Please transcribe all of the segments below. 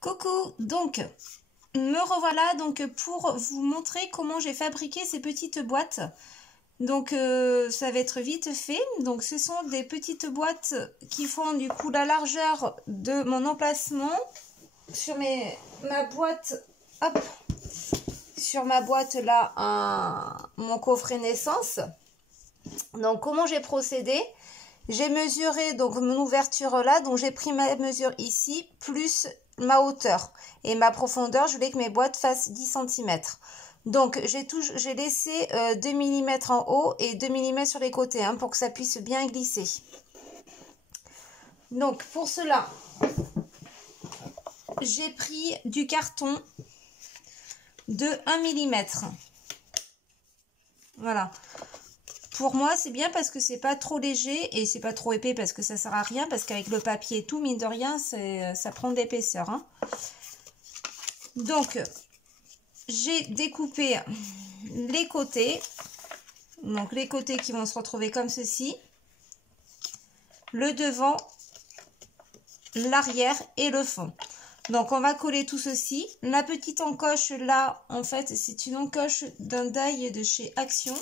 Coucou, donc me revoilà donc pour vous montrer comment j'ai fabriqué ces petites boîtes. Donc ça va être vite fait. Donc ce sont des petites boîtes qui font du coup la largeur de mon emplacement sur ma boîte. Hop, sur ma boîte là, mon coffret naissance. Donc comment j'ai procédé? J'ai mesuré donc mon ouverture là, donc j'ai pris ma mesure ici, plus ma hauteur. Et ma profondeur, je voulais que mes boîtes fassent 10 cm. Donc j'ai laissé 2 mm en haut et 2 mm sur les côtés, hein, pour que ça puisse bien glisser. Donc pour cela, j'ai pris du carton de 1 mm. Voilà. Pour moi, c'est bien parce que c'est pas trop léger et c'est pas trop épais parce que ça sert à rien. Parce qu'avec le papier et tout, mine de rien, ça prend de l'épaisseur. Hein. Donc, j'ai découpé les côtés. Donc, les côtés qui vont se retrouver comme ceci. Le devant, l'arrière et le fond. Donc, on va coller tout ceci. La petite encoche là, en fait, c'est une encoche d'un die de chez Action.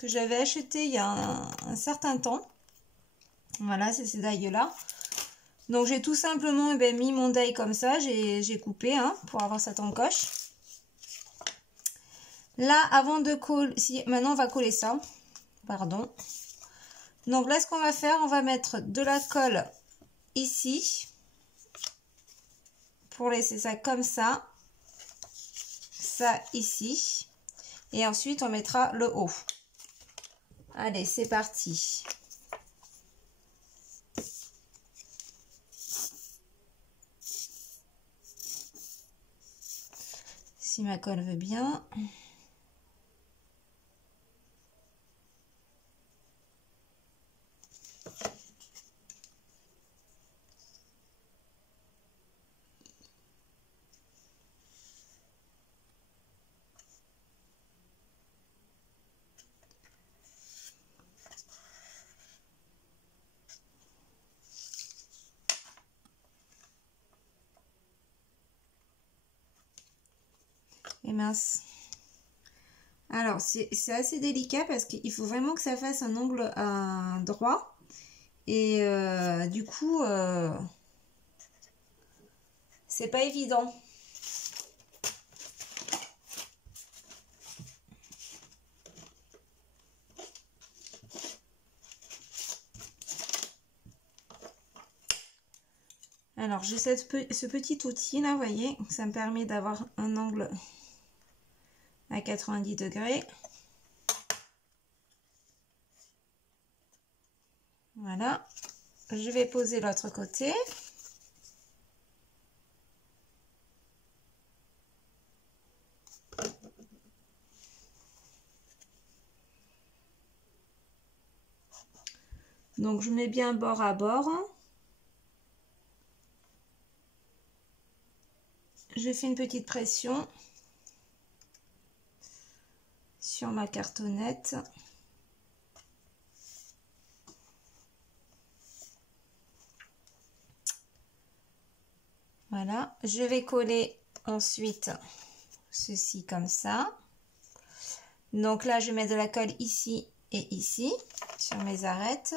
Que j'avais acheté il y a un certain temps. Voilà, c'est ces die là. Donc j'ai tout simplement mis mon die comme ça, j'ai coupé, hein, pour avoir cette encoche. Là, avant de coller, maintenant on va coller ça, pardon. Donc là, ce qu'on va faire, on va mettre de la colle ici, pour laisser ça comme ça ici, et ensuite on mettra le haut. Allez, c'est parti. Si ma colle veut bien. Et mince. Alors, c'est assez délicat parce qu'il faut vraiment que ça fasse un angle droit. Et du coup, c'est pas évident. Alors, j'ai ce petit outil là, vous voyez, ça me permet d'avoir un angle à 90 degrés. Voilà. Je vais poser l'autre côté. Donc, je mets bien bord à bord. Je fais une petite pression sur ma cartonnette. Voilà, je vais coller ensuite ceci comme ça. Donc là, je mets de la colle ici et ici sur mes arêtes.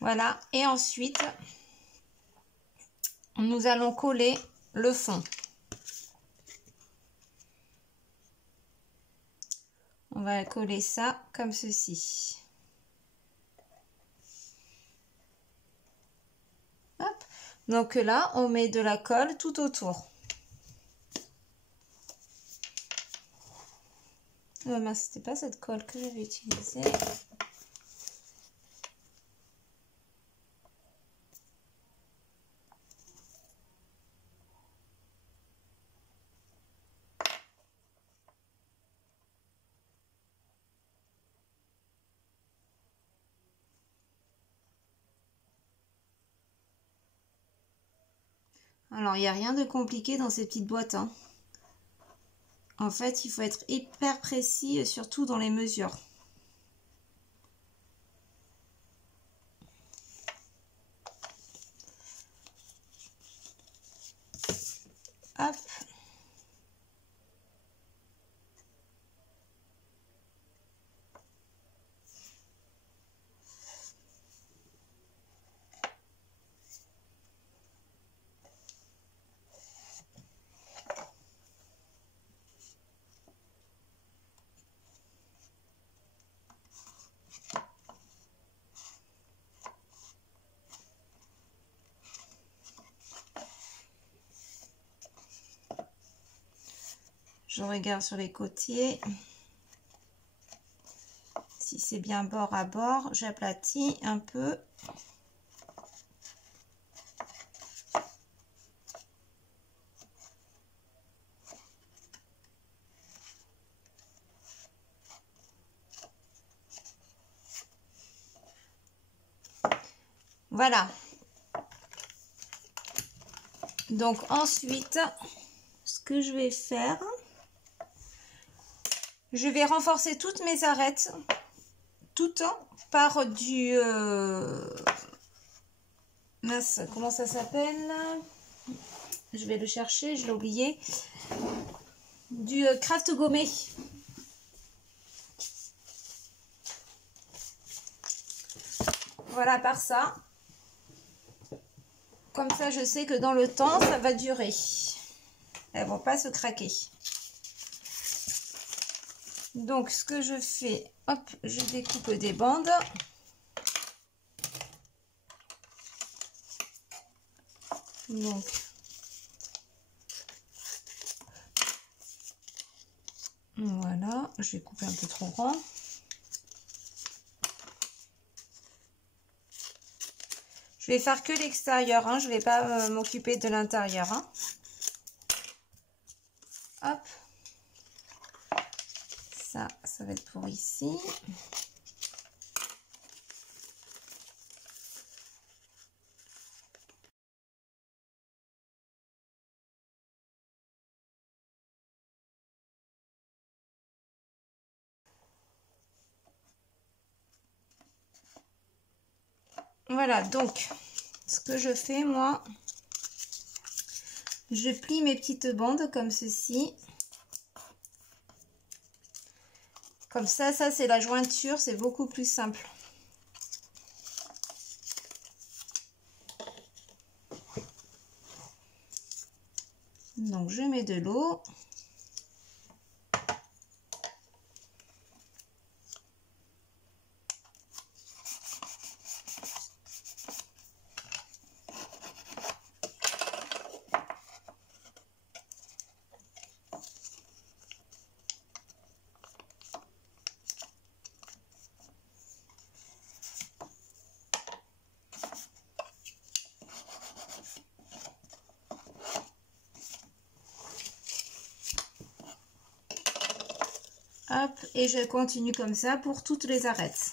Voilà, et ensuite, nous allons coller le fond. On va coller ça comme ceci. Hop. Donc là, on met de la colle tout autour. Oh mince, c'était pas cette colle que j'avais utilisée. Alors, il n'y a rien de compliqué dans ces petites boîtes, hein. En fait, il faut être hyper précis, surtout dans les mesures. Hop. Je regarde sur les côtés. Si c'est bien bord à bord, j'aplatis un peu. Voilà. Donc ensuite, ce que je vais faire, je vais renforcer toutes mes arêtes, tout par du... mince, comment ça s'appelle? Je vais le chercher, je l'ai oublié. Du craft gommé. Voilà, par ça. Comme ça, je sais que dans le temps, ça va durer. Elles vont pas se craquer. Donc, ce que je fais, hop, je découpe des bandes. Donc, voilà, je vais couper un peu trop grand. Je vais faire que l'extérieur, hein, je vais pas m'occuper de l'intérieur. Hein. Hop. Ça va être pour ici. Voilà, donc, ce que je fais, moi, je plie mes petites bandes comme ceci. Comme ça c'est la jointure, c'est beaucoup plus simple. Donc, je mets de l'eau. Hop, et je continue comme ça pour toutes les arêtes.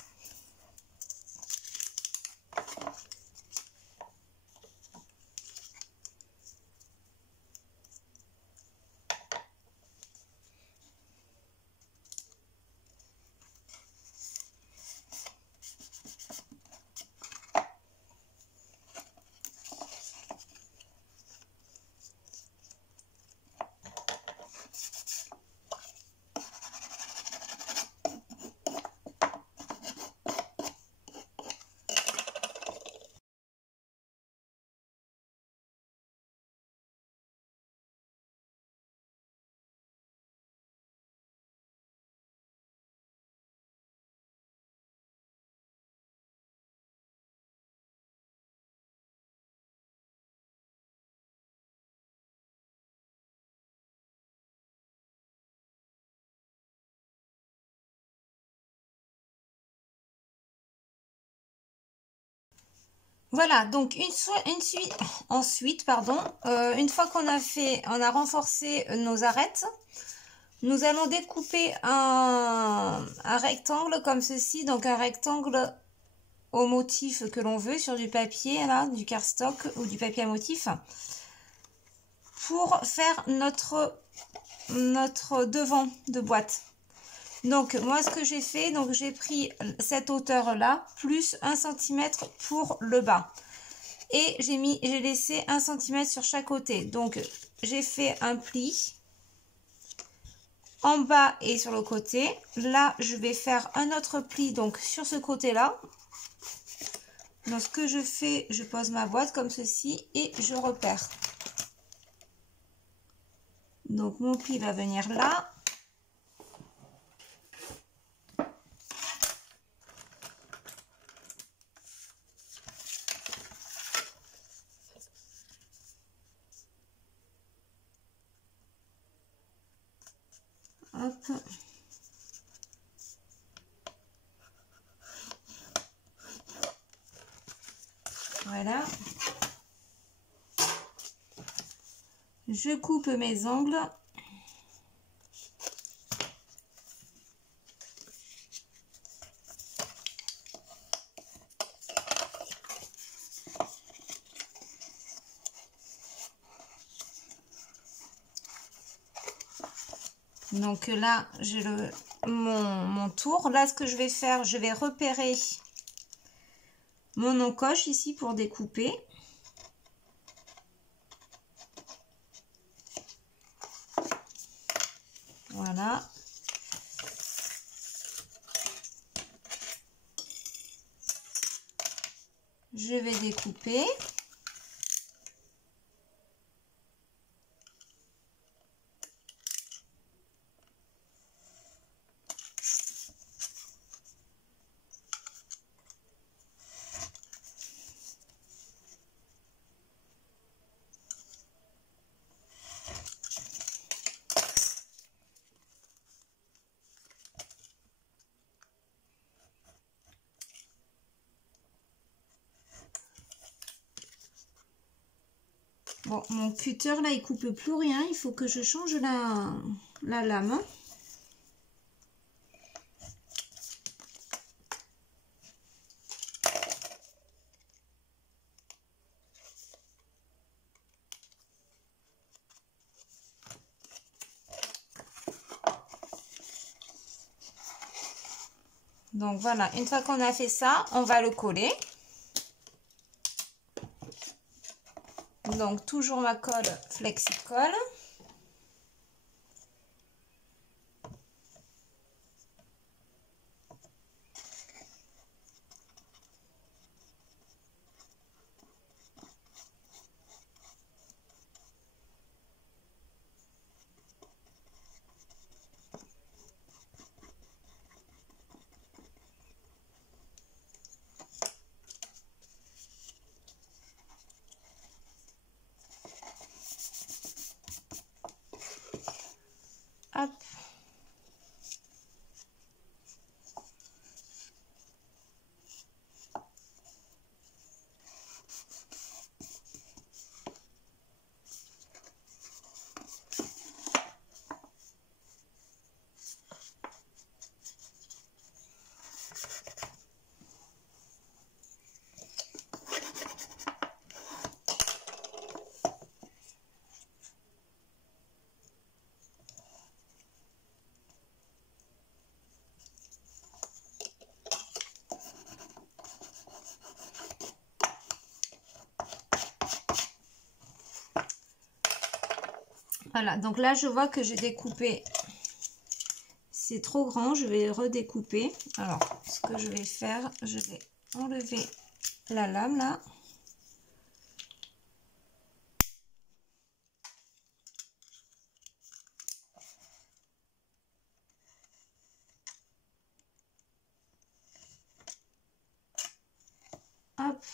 Voilà, donc ensuite, pardon, une fois qu'on a renforcé nos arêtes, nous allons découper un rectangle comme ceci, donc un rectangle au motif que l'on veut sur du papier, là, du cardstock ou du papier à motif, pour faire notre devant de boîte. Donc moi ce que j'ai fait, donc j'ai pris cette hauteur là plus 1 cm pour le bas et j'ai laissé 1 cm sur chaque côté. Donc j'ai fait un pli en bas et sur le côté. Là je vais faire un autre pli donc sur ce côté là. Donc ce que je fais, je pose ma boîte comme ceci et je repère. Donc mon pli va venir là. Hop. Voilà. Je coupe mes angles. Donc là, j'ai mon tour. Là, ce que je vais faire, je vais repérer mon encoche ici pour découper. Voilà. Je vais découper. Bon, mon cutter là, il coupe plus rien. Il faut que je change la lame. Donc voilà, une fois qu'on a fait ça, on va le coller. Donc toujours ma colle flexi-colle. Hop. Voilà, donc là je vois que j'ai découpé, c'est trop grand, je vais redécouper. Alors ce que je vais faire, je vais enlever la lame là. Hop.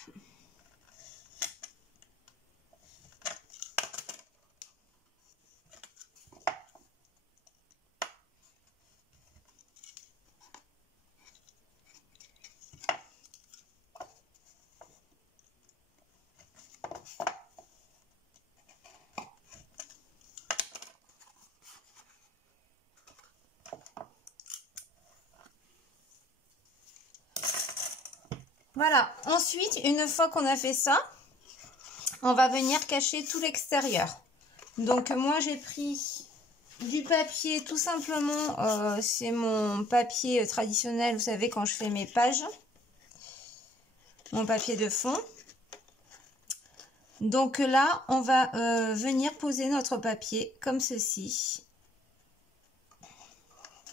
Voilà, ensuite, une fois qu'on a fait ça, on va venir cacher tout l'extérieur. Donc moi j'ai pris du papier, tout simplement, c'est mon papier traditionnel, vous savez, quand je fais mes pages. Mon papier de fond. Donc là, on va venir poser notre papier comme ceci.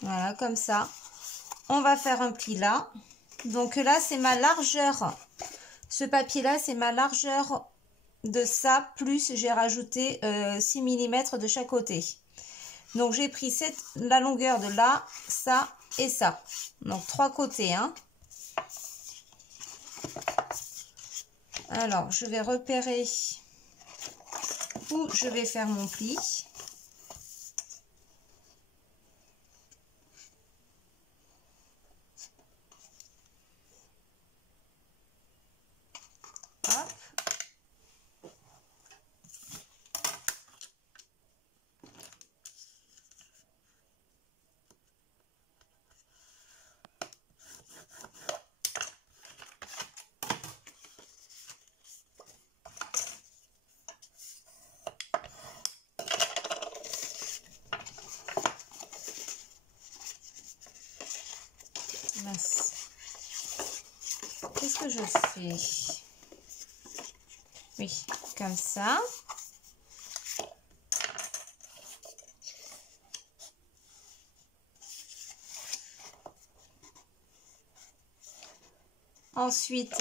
Voilà, comme ça. On va faire un pli là. Donc là, c'est ma largeur. Ce papier-là, c'est ma largeur de ça, plus j'ai rajouté 6 mm de chaque côté. Donc j'ai pris la longueur de là, ça et ça. Donc 3 côtés, hein. Alors, je vais repérer où je vais faire mon pli. Hop. Qu'est-ce que je fais? Oui, comme ça. Ensuite,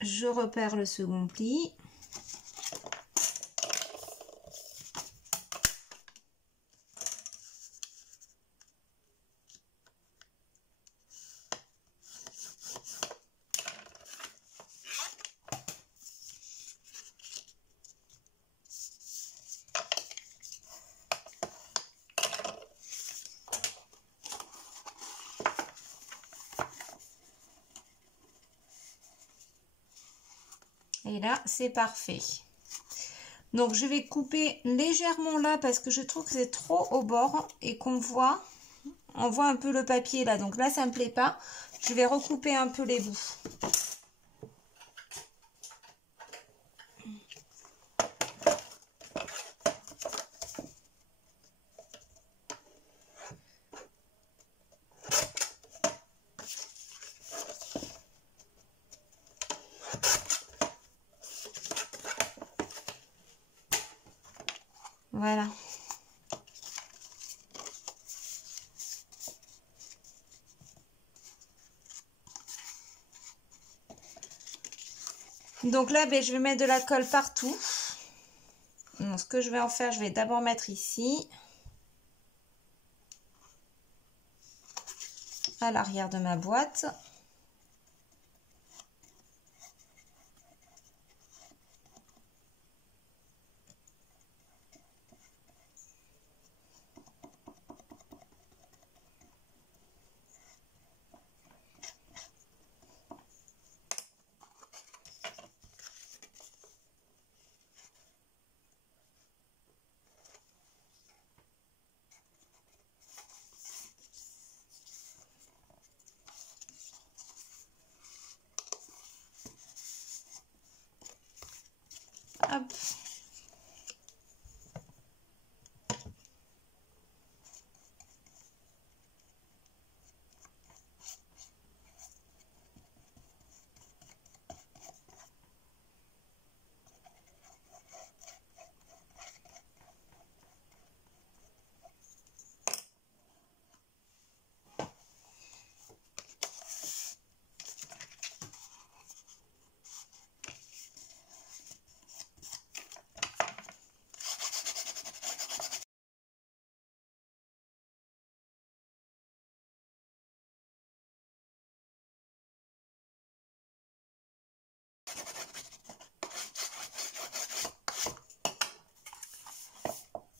je repère le second pli. Et là, c'est parfait. Donc, je vais couper légèrement là parce que je trouve que c'est trop au bord et qu'on voit, on voit un peu le papier là. Donc là, ça me plaît pas. Je vais recouper un peu les bouts. Voilà. Donc là, ben, je vais mettre de la colle partout. Donc, ce que je vais en faire, je vais d'abord mettre ici, à l'arrière de ma boîte. Hop.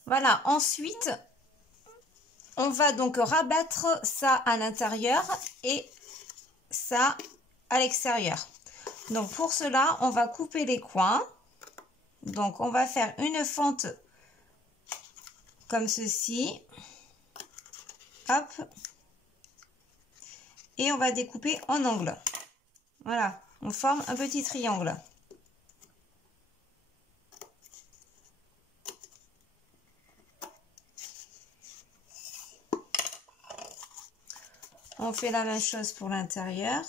Voilà, ensuite, on va donc rabattre ça à l'intérieur et ça à l'extérieur. Donc pour cela, on va couper les coins. Donc on va faire une fente comme ceci. Hop. Et on va découper en angle. Voilà, On forme un petit triangle. On fait la même chose pour l'intérieur.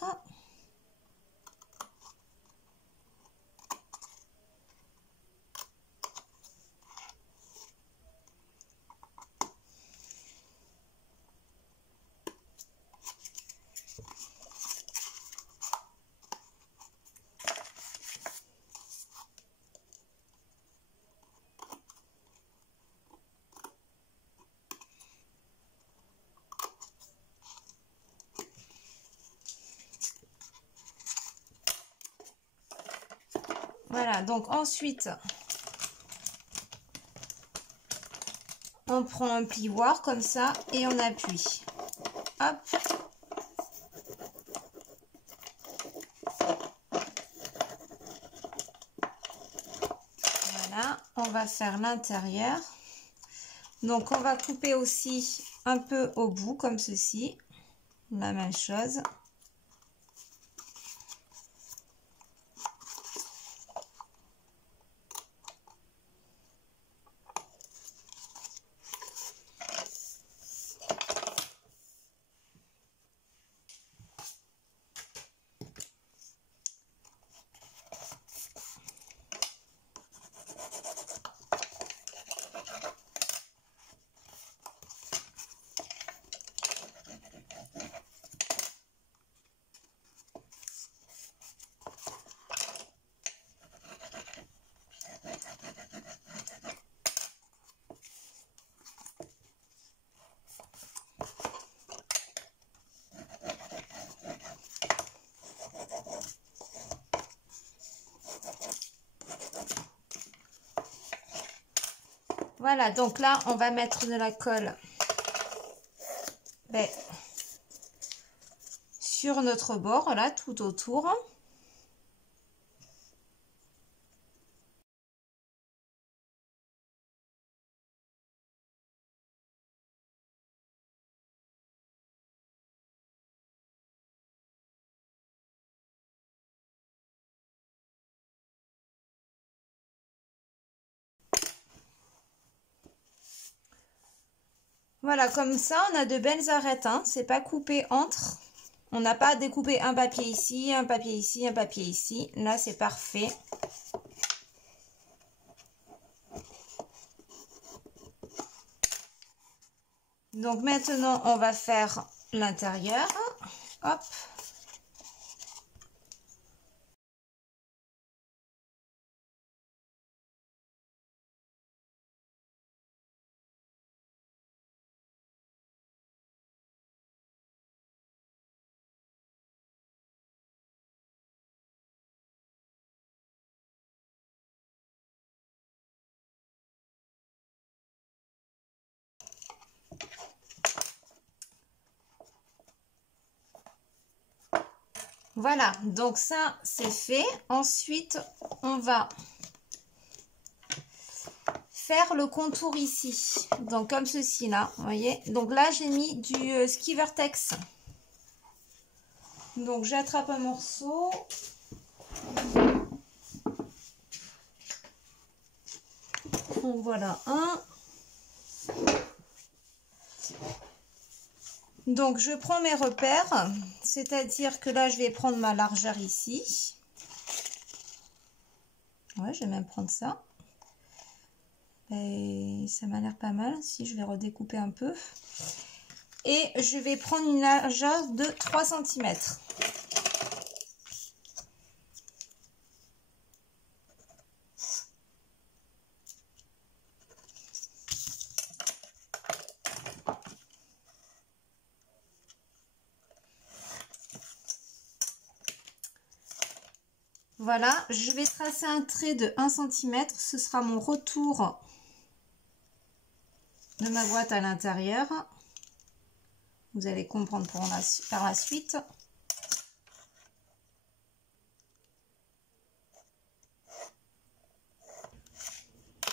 Voilà, donc ensuite, on prend un plioir comme ça et on appuie. Hop. Voilà, on va faire l'intérieur. Donc, on va couper aussi un peu au bout comme ceci. La même chose. Voilà, donc là, on va mettre de la colle sur notre bord, là, tout autour. Voilà, comme ça, on a de belles arêtes, hein. C'est pas coupé entre. On n'a pas découpé un papier ici, un papier ici, un papier ici. Là, c'est parfait. Donc maintenant, on va faire l'intérieur. Hop. Voilà, donc ça, c'est fait. Ensuite, on va faire le contour ici. Donc, comme ceci, là, vous voyez. Donc là, j'ai mis du ski vertex. Donc, j'attrape un morceau. Donc, voilà un. Donc, je prends mes repères. C'est-à-dire que là, je vais prendre ma largeur ici. Ouais, je vais même prendre ça. Et ça m'a l'air pas mal. Si, je vais redécouper un peu. Et je vais prendre une largeur de 3 cm. Voilà, je vais tracer un trait de 1 cm. Ce sera mon retour de ma boîte à l'intérieur. Vous allez comprendre par la suite.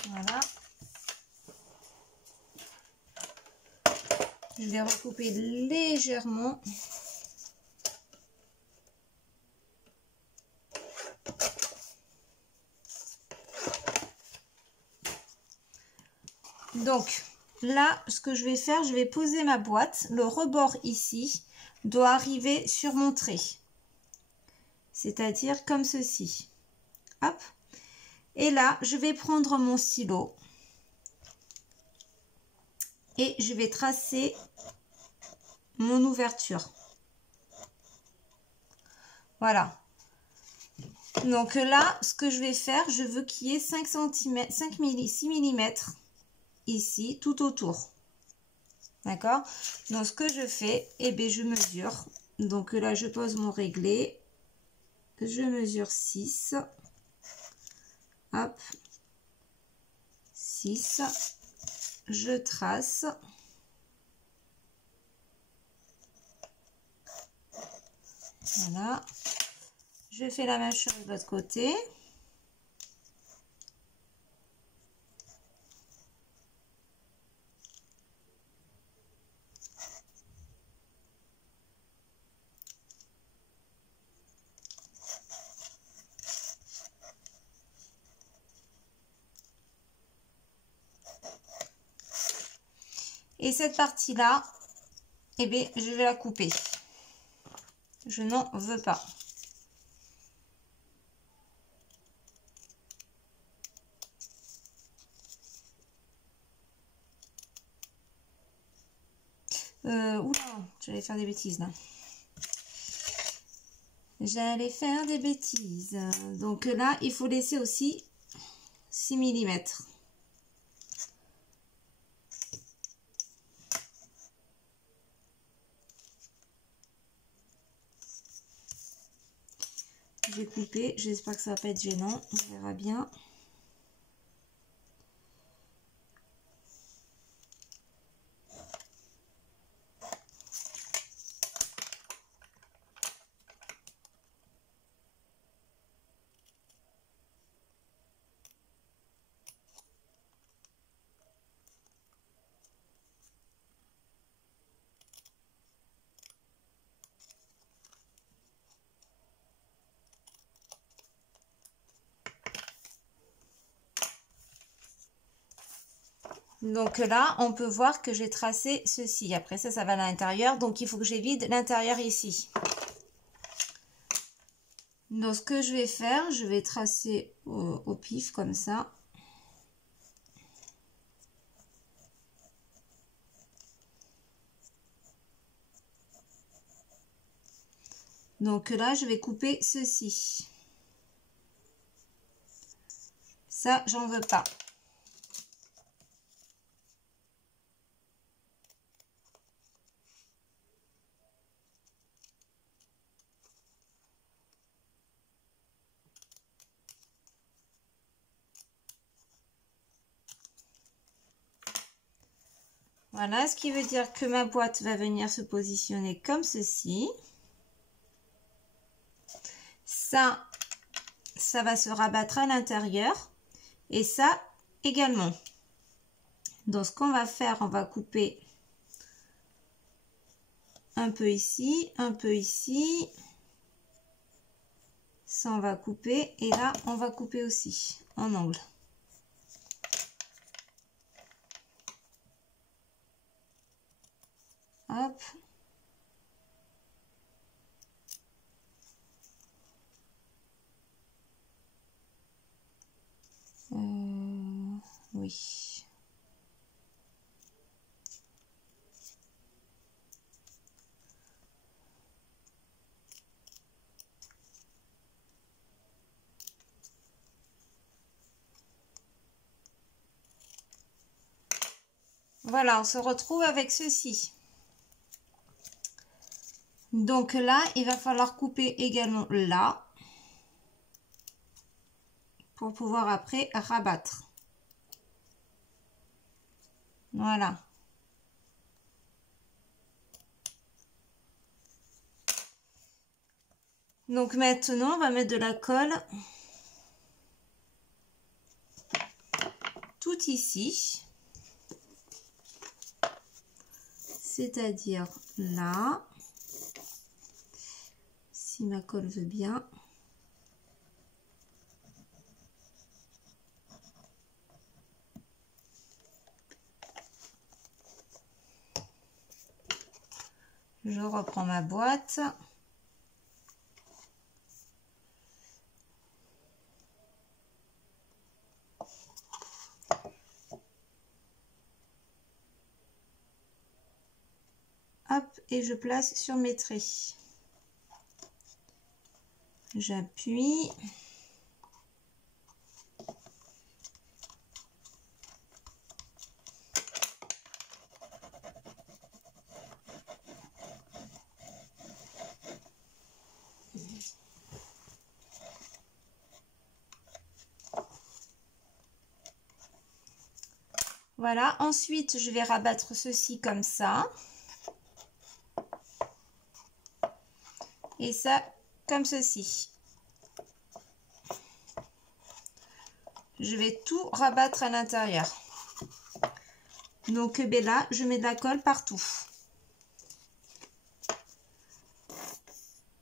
Voilà. Je vais recouper légèrement. Donc là, ce que je vais faire, je vais poser ma boîte. Le rebord ici doit arriver sur mon trait. C'est-à-dire comme ceci. Hop. Et là, je vais prendre mon stylo. Et je vais tracer mon ouverture. Voilà. Donc là, ce que je vais faire, je veux qu'il y ait 5 cm, 6 mm ici, tout autour. D'accord? Donc ce que je fais, eh bien, je mesure. Donc là, je pose mon réglé. Je mesure 6. Hop. 6. Je trace. Voilà. Je fais la même chose de l'autre côté. Et cette partie-là, eh bien, je vais la couper. Je n'en veux pas. Oula, j'allais faire des bêtises là. J'allais faire des bêtises. Donc là, il faut laisser aussi 6 mm. Je vais couper. J'espère que ça va pas être gênant. On verra bien. Donc là, on peut voir que j'ai tracé ceci. Après ça, ça va à l'intérieur. Donc, il faut que j'évite l'intérieur ici. Donc, ce que je vais faire, je vais tracer au pif comme ça. Donc là, je vais couper ceci. Ça, j'en veux pas. Voilà, ce qui veut dire que ma boîte va venir se positionner comme ceci. Ça va se rabattre à l'intérieur. Et ça également. Donc, ce qu'on va faire, on va couper un peu ici, un peu ici. Ça, on va couper. Et là, on va couper aussi en angle. Hop. Oui. Voilà, on se retrouve avec ceci. Donc là, il va falloir couper également là pour pouvoir après rabattre. Voilà. Donc maintenant, on va mettre de la colle tout ici. C'est-à-dire là. Si ma colle veut bien. Je reprends ma boîte. Hop, et je place sur mes traits. J'appuie. Voilà, ensuite je vais rabattre ceci comme ça. Et ça comme ceci. Je vais tout rabattre à l'intérieur. Donc ben là, je mets de la colle partout.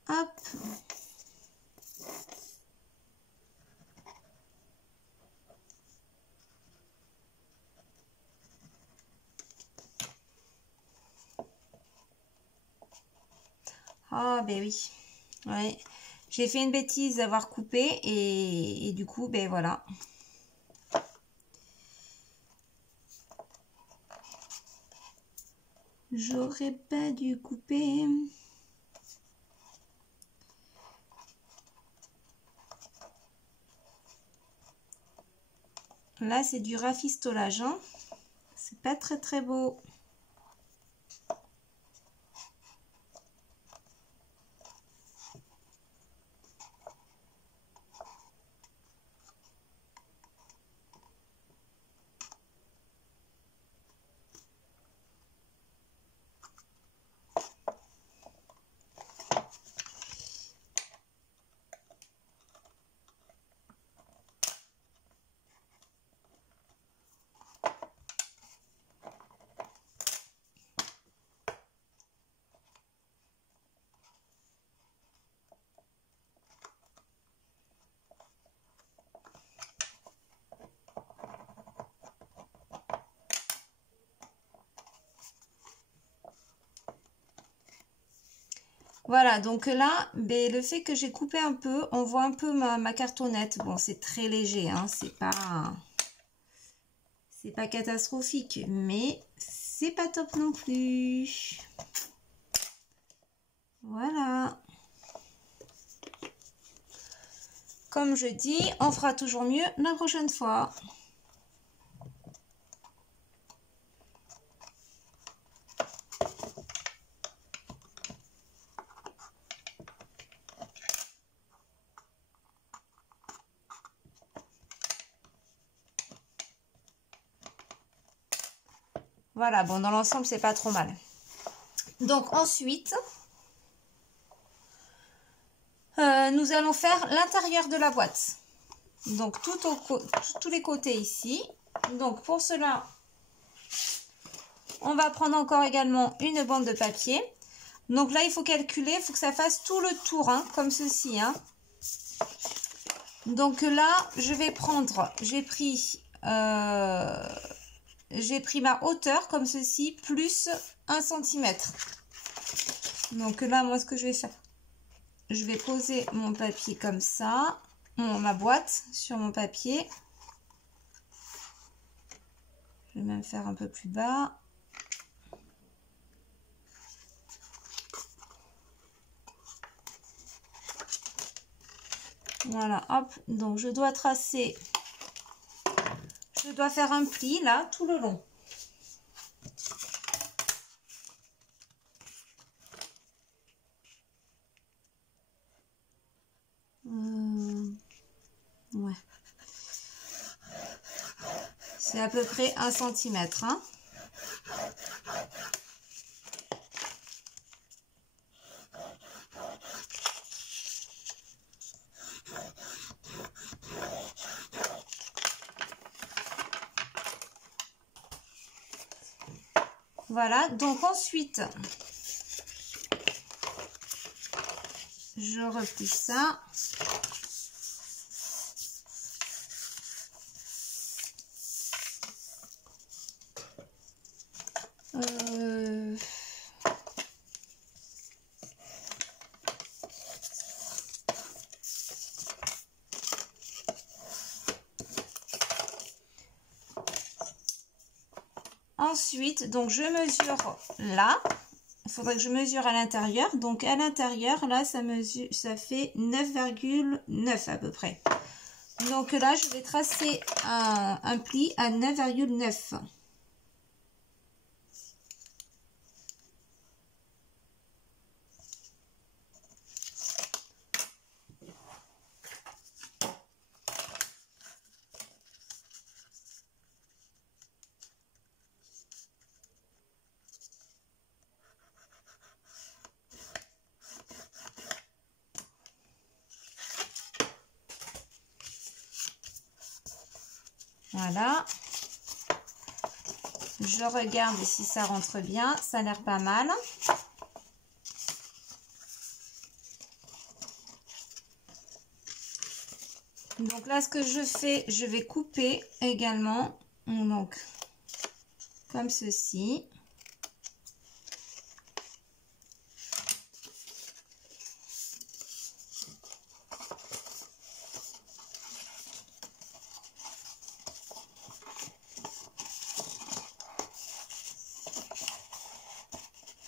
Hop. Ah ben oui. Ouais. J'ai fait une bêtise d'avoir coupé et du coup, ben voilà. J'aurais pas dû couper. Là, c'est du rafistolage, hein. C'est pas très très beau. Voilà, donc là, ben, le fait que j'ai coupé un peu, on voit un peu ma cartonnette. Bon, c'est très léger, hein, c'est pas catastrophique, mais c'est pas top non plus. Voilà. Comme je dis, on fera toujours mieux la prochaine fois. Voilà, bon, dans l'ensemble, c'est pas trop mal. Donc ensuite, nous allons faire l'intérieur de la boîte. Donc tous les côtés ici. Donc pour cela, on va prendre encore également une bande de papier. Donc là, il faut calculer, il faut que ça fasse tout le tour, hein, comme ceci. Hein. Donc là, j'ai pris ma hauteur comme ceci, plus 1 cm. Donc là, moi, ce que je vais faire, je vais poser mon papier comme ça, ma boîte sur mon papier. Je vais même faire un peu plus bas. Voilà, hop, donc je dois tracer, je dois faire un pli là, tout le long. Ouais. C'est à peu près 1 cm. Hein. Voilà, donc ensuite, je replie ça. Ensuite, donc je mesure là. Il faudrait que je mesure à l'intérieur. Donc à l'intérieur, là, ça fait 9,9 à peu près. Donc là, je vais tracer un pli à 9,9. Voilà. Je regarde si ça rentre bien. Ça a l'air pas mal. Donc là, ce que je fais, je vais couper également. Donc, comme ceci.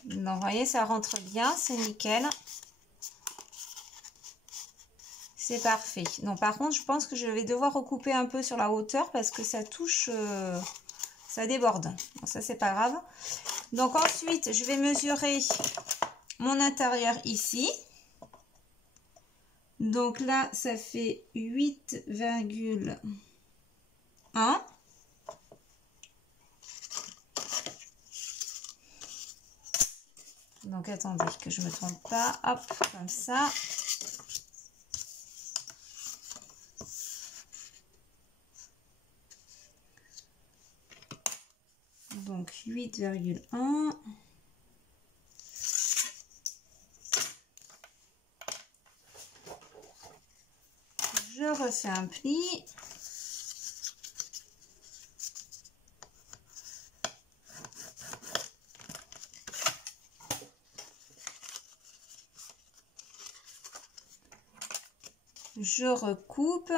Donc, vous voyez, ça rentre bien, c'est nickel. C'est parfait. Donc, par contre, je pense que je vais devoir recouper un peu sur la hauteur parce que ça touche, ça déborde. Bon, ça, c'est pas grave. Donc, ensuite, je vais mesurer mon intérieur ici. Donc là, ça fait 8,1. Donc, attendez que je ne me trompe pas. Hop, comme ça. Donc, 8,1. Je refais un pli. Je recoupe.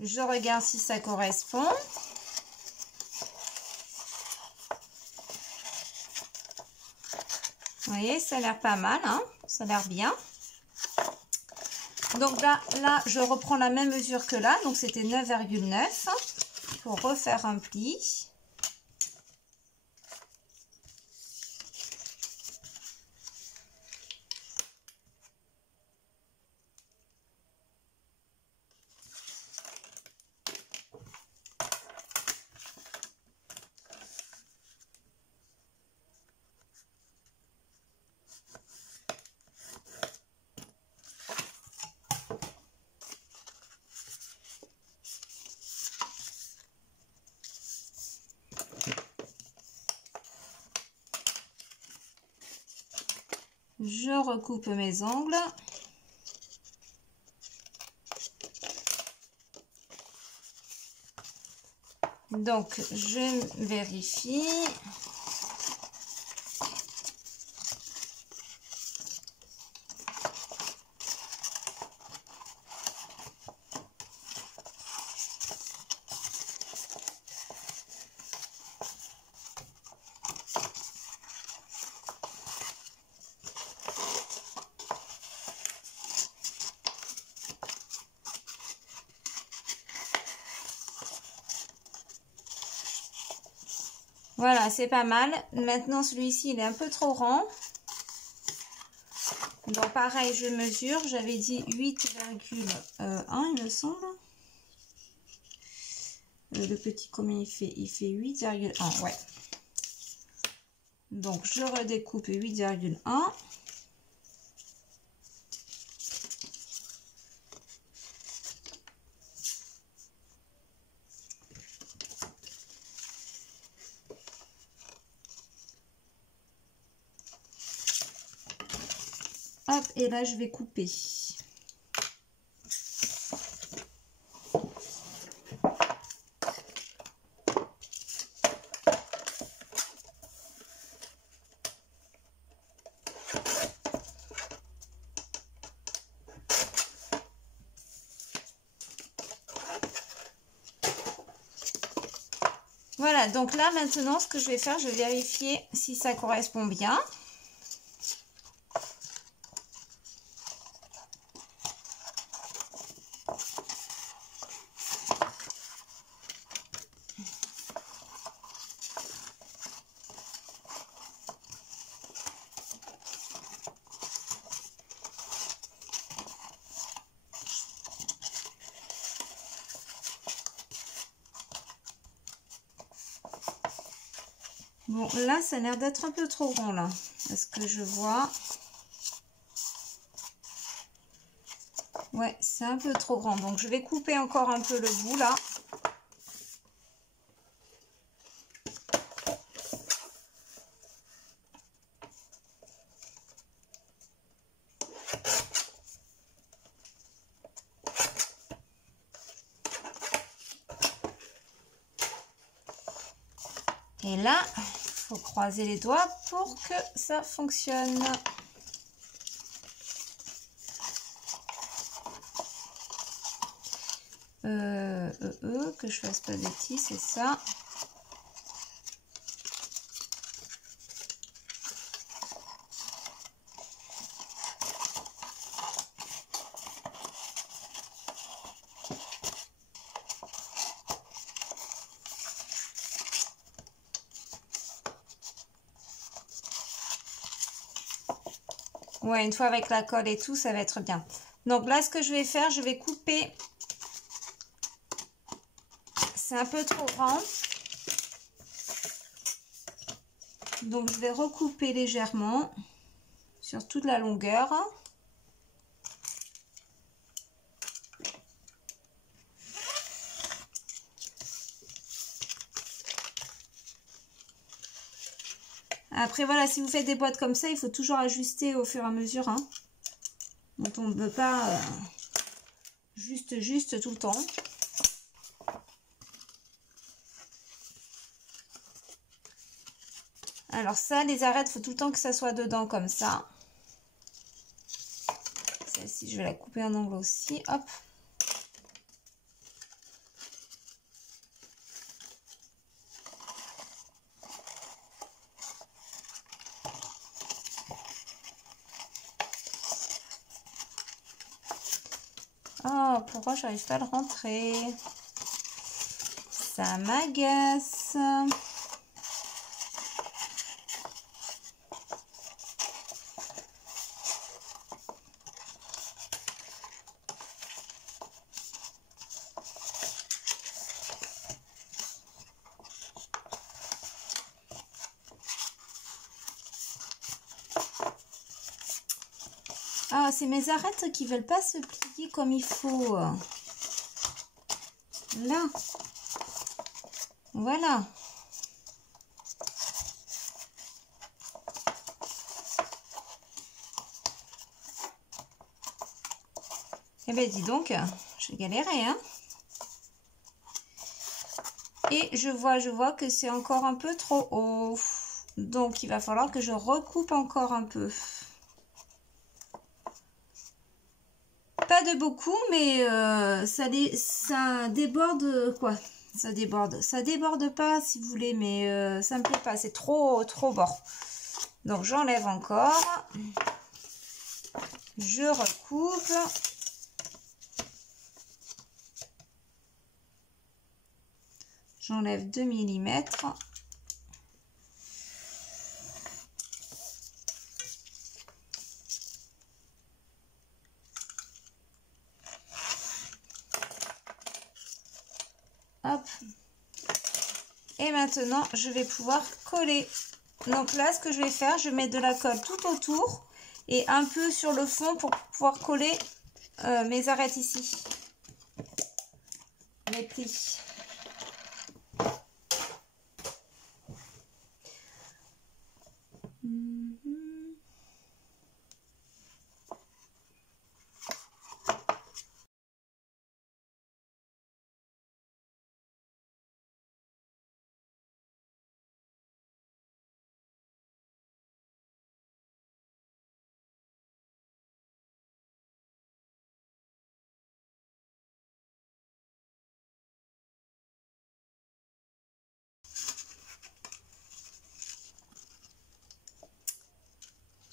Je regarde si ça correspond. Vous voyez, ça a l'air pas mal, hein? Ça a l'air bien. Donc là, je reprends la même mesure que là. Donc c'était 9,9 pour refaire un pli. Je recoupe mes ongles. Donc, je vérifie. Voilà, c'est pas mal. Maintenant, celui-ci, il est un peu trop rond. Donc, pareil, je mesure. J'avais dit 8,1, il me semble. Le petit, combien il fait? Il fait 8,1, ouais. Donc, je redécoupe 8,1. Hop, et là, je vais couper. Voilà, donc là maintenant ce que je vais faire, je vais vérifier si ça correspond bien. Bon, là, ça a l'air d'être un peu trop grand, là. Est-ce que je vois? Ouais, c'est un peu trop grand. Donc, je vais couper encore un peu le bout, là. Et là, il faut croiser les doigts pour que ça fonctionne. Que je fasse pas de bêtises, c'est ça. Ouais, une fois avec la colle et tout, ça va être bien. Donc là, ce que je vais faire, je vais couper. C'est un peu trop grand. Donc, je vais recouper légèrement sur toute la longueur. Après, voilà, si vous faites des boîtes comme ça, il faut toujours ajuster au fur et à mesure. Hein. Donc, on ne peut pas juste tout le temps. Alors ça, les arêtes, il faut tout le temps que ça soit dedans comme ça. Celle-ci, je vais la couper en angle aussi. Hop. Oh, pourquoi j'arrive pas à le rentrer? Ça m'agace. Ah, c'est mes arêtes qui veulent pas se plier comme il faut. Là. Voilà. Eh bien, dis donc, j'ai galéré, hein. Et je vois que c'est encore un peu trop haut. Donc, il va falloir que je recoupe encore un peu. Pas de beaucoup, mais ça déborde, quoi. Ça déborde pas, si vous voulez, mais ça me plaît pas. C'est trop bord. Donc, j'enlève encore. Je recoupe. J'enlève 2 mm. Hop. Et maintenant, je vais pouvoir coller. Donc là, ce que je vais faire, je mets de la colle tout autour et un peu sur le fond pour pouvoir coller mes arêtes ici. Les plis.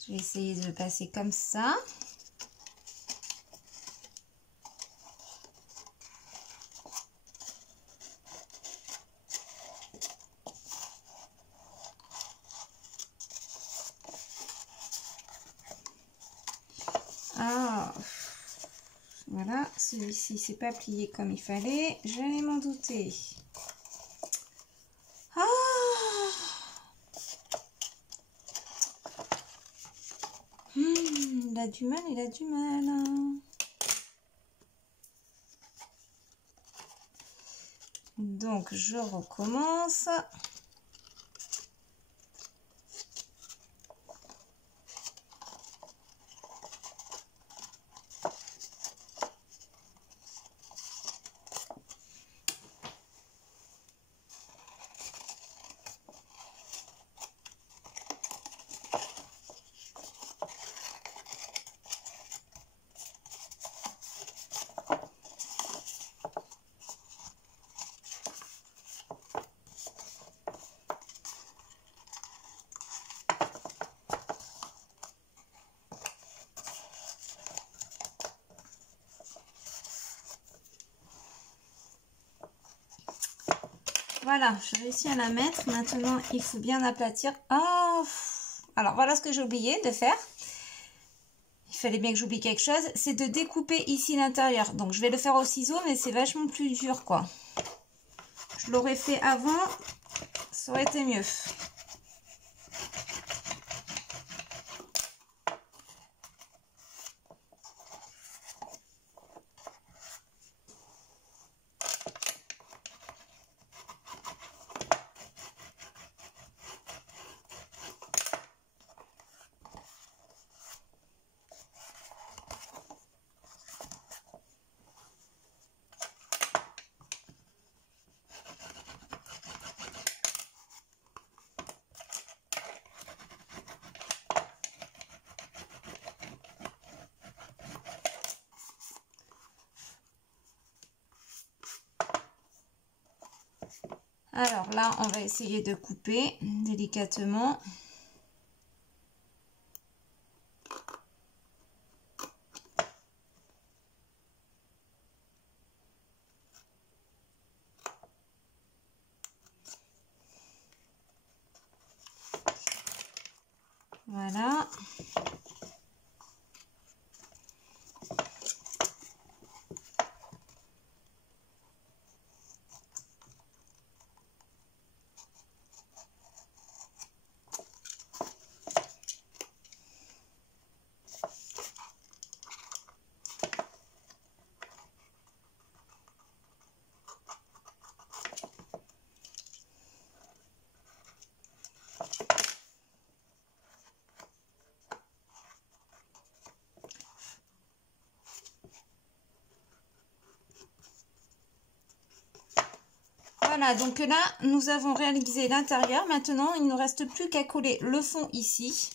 Je vais essayer de le passer comme ça. Ah, voilà, celui-ci s'est pas plié comme il fallait, j'allais m'en douter. Ah, il a du mal, il a du mal. Donc, je recommence. Voilà, j'ai réussi à la mettre. Maintenant, il faut bien aplatir. Oh, alors, voilà ce que j'ai oublié de faire. Il fallait bien que j'oublie quelque chose. C'est de découper ici l'intérieur. Donc, je vais le faire au ciseau, mais c'est vachement plus dur, quoi. Je l'aurais fait avant, ça aurait été mieux. Alors là, on va essayer de couper délicatement. Voilà. Voilà, donc là, nous avons réalisé l'intérieur. Maintenant, il ne nous reste plus qu'à coller le fond ici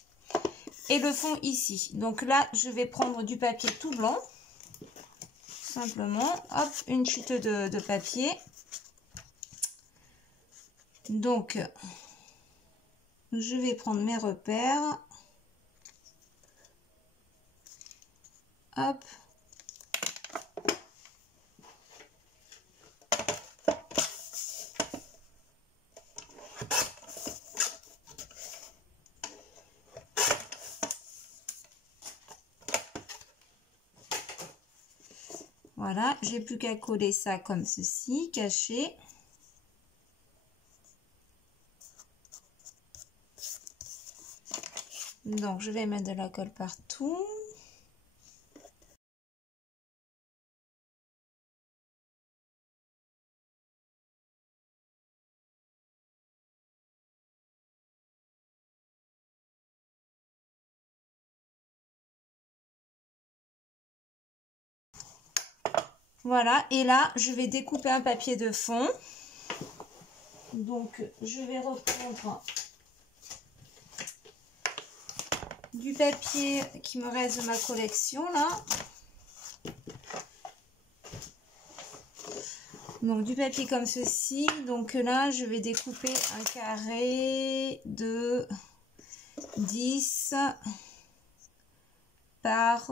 et le fond ici. Donc là, je vais prendre du papier tout blanc. Simplement, hop, une chute de papier. Donc, je vais prendre mes repères. Hop. Voilà, j'ai plus qu'à coller ça comme ceci, caché. Donc, je vais mettre de la colle partout. Voilà, et là, je vais découper un papier de fond. Donc, je vais reprendre du papier qui me reste de ma collection, là. Donc, du papier comme ceci. Donc là, je vais découper un carré de 10 par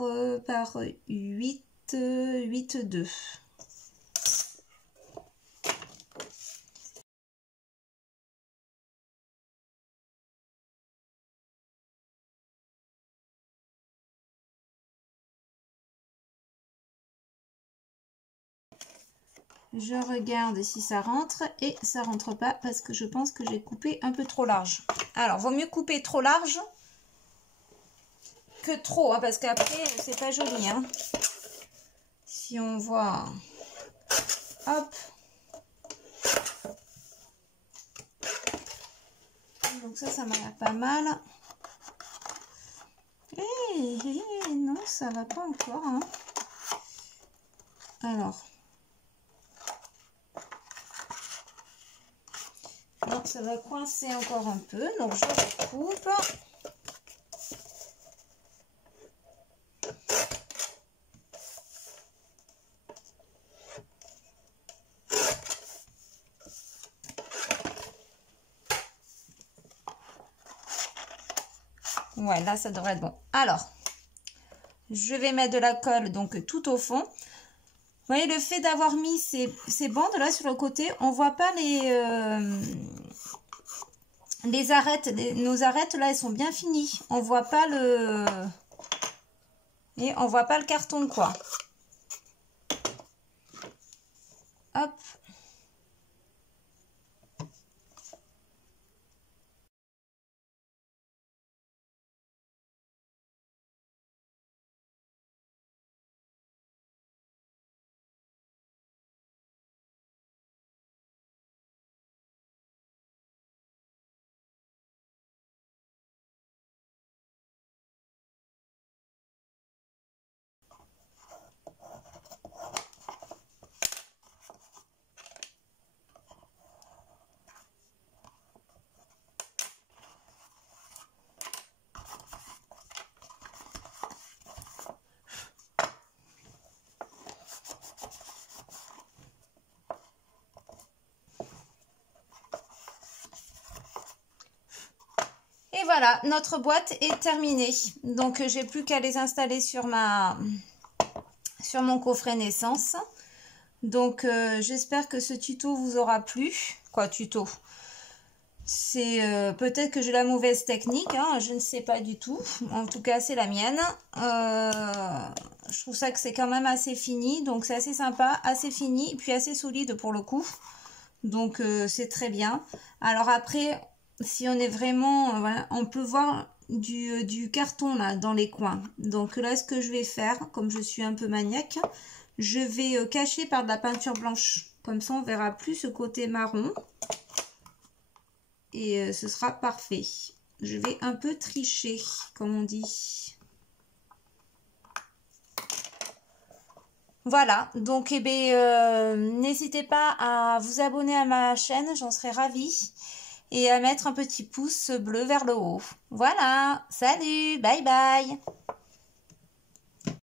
8, 2. Je regarde si ça rentre et ça rentre pas parce que je pense que j'ai coupé un peu trop large. Alors, vaut mieux couper trop large que trop, hein, parce qu'après, c'est pas joli. Hein. Si on voit... Hop. Donc ça m'a l'air pas mal. Non, ça va pas encore. Hein. Alors... Non, ça va coincer encore un peu, donc je recoupe. Ouais, là, ça devrait être bon. Alors, je vais mettre de la colle donc tout au fond. Vous voyez, le fait d'avoir mis ces bandes là sur le côté, on voit pas les arêtes. Nos arêtes là, elles sont bien finies. On voit pas le... Et on voit pas le carton, quoi. Hop. Et voilà, notre boîte est terminée. Donc, j'ai plus qu'à les installer sur mon coffret naissance. Donc, j'espère que ce tuto vous aura plu. Quoi, tuto? C'est peut-être que j'ai la mauvaise technique, hein, je ne sais pas du tout. En tout cas, c'est la mienne. Je trouve ça que c'est quand même assez fini. Donc, c'est assez sympa, assez fini, puis assez solide pour le coup. Donc, c'est très bien. Alors après... Si on est vraiment, voilà, on peut voir du carton là dans les coins. Donc là, ce que je vais faire, comme je suis un peu maniaque, je vais cacher par de la peinture blanche. Comme ça, on verra plus ce côté marron. Et ce sera parfait. Je vais un peu tricher, comme on dit. Voilà, donc eh bien, n'hésitez pas à vous abonner à ma chaîne, j'en serais ravie. Et à mettre un petit pouce bleu vers le haut. Voilà, salut, bye bye.